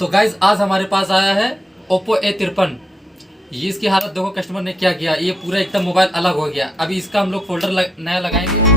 तो गाइज आज हमारे पास आया है Oppo A53। ये इसकी हालत देखो, कस्टमर ने क्या किया, ये पूरा एकदम मोबाइल अलग हो गया। अभी इसका हम लोग फोल्डर नया लगाएंगे।